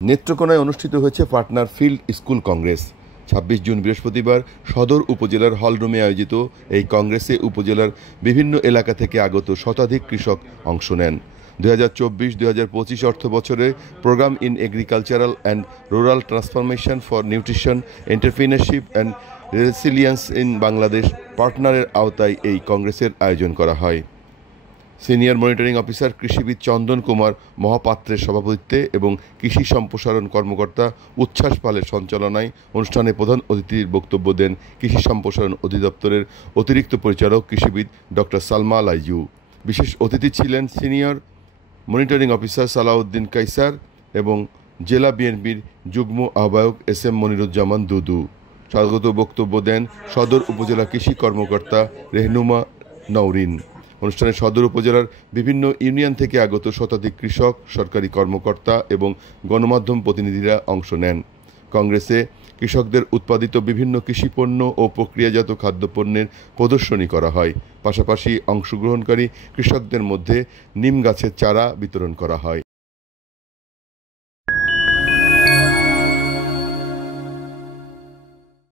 নেত্রকোনায় অনুষ্ঠিত হয়েছে পাটনার ফিল্ড স্কুল কংগ্রেস। ২৬ জুন বৃহস্পতিবার সদর উপজেলার হলরুমে আয়োজিত এই কংগ্রেসে উপজেলার বিভিন্ন এলাকা থেকে আগত শতাধিক কৃষক অংশ নেন। ২০২৪-২০২৫ অর্থবছরে program in agricultural and rural transformation for nutrition entrepreneurship and resilience in Bangladesh পার্টনারের আওতায় এই কংগ্রেসের আয়োজন করা হয়। সিনিয়র মনিটরিং অফিসার কৃষিবিদ চন্দন কুমার মহাপাত্রের সভাপতিত্বে এবং কৃষি সম্প্রসারণ কর্মকর্তা উচ্ছ্বাস পালের সঞ্চালনায় অনুষ্ঠানে প্রধান অতিথির বক্তব্য দেন কৃষি সম্প্রসারণ অধিদপ্তরের অতিরিক্ত পরিচালক কৃষিবিদ ডক্টর সালমা লাইজু। বিশেষ অতিথি ছিলেন senior monitoring officer Salahuddin Kaiser এবং জেলা বিএনপির যুগ্ম আহ্বায়ক এস.এম. মনিরুজ্জামান দুদু। স্বাগত বক্তব্য দেন সদর উপজেলা কৃষি কর্মকর্তা রেহনুমা নওরিন। অনুষ্ঠানে সদর উপজেলার বিভিন্ন ইউনিয়ন থেকে আগত শতাধিক কৃষক, সরকারি কর্মকর্তা এবং গণমাধ্যম প্রতিনিধিরা অংশ নেন। কংগ্রেসে কৃষকদের উৎপাদিত বিভিন্ন কৃষিপণ্য ও প্রক্রিয়াজাত খাদ্যপণ্যের প্রদর্শনী করা হয়। পাশাপাশি অংশগ্রহণকারী কৃষকদের মধ্যে নিম গাছের চারা বিতরণ করা হয়।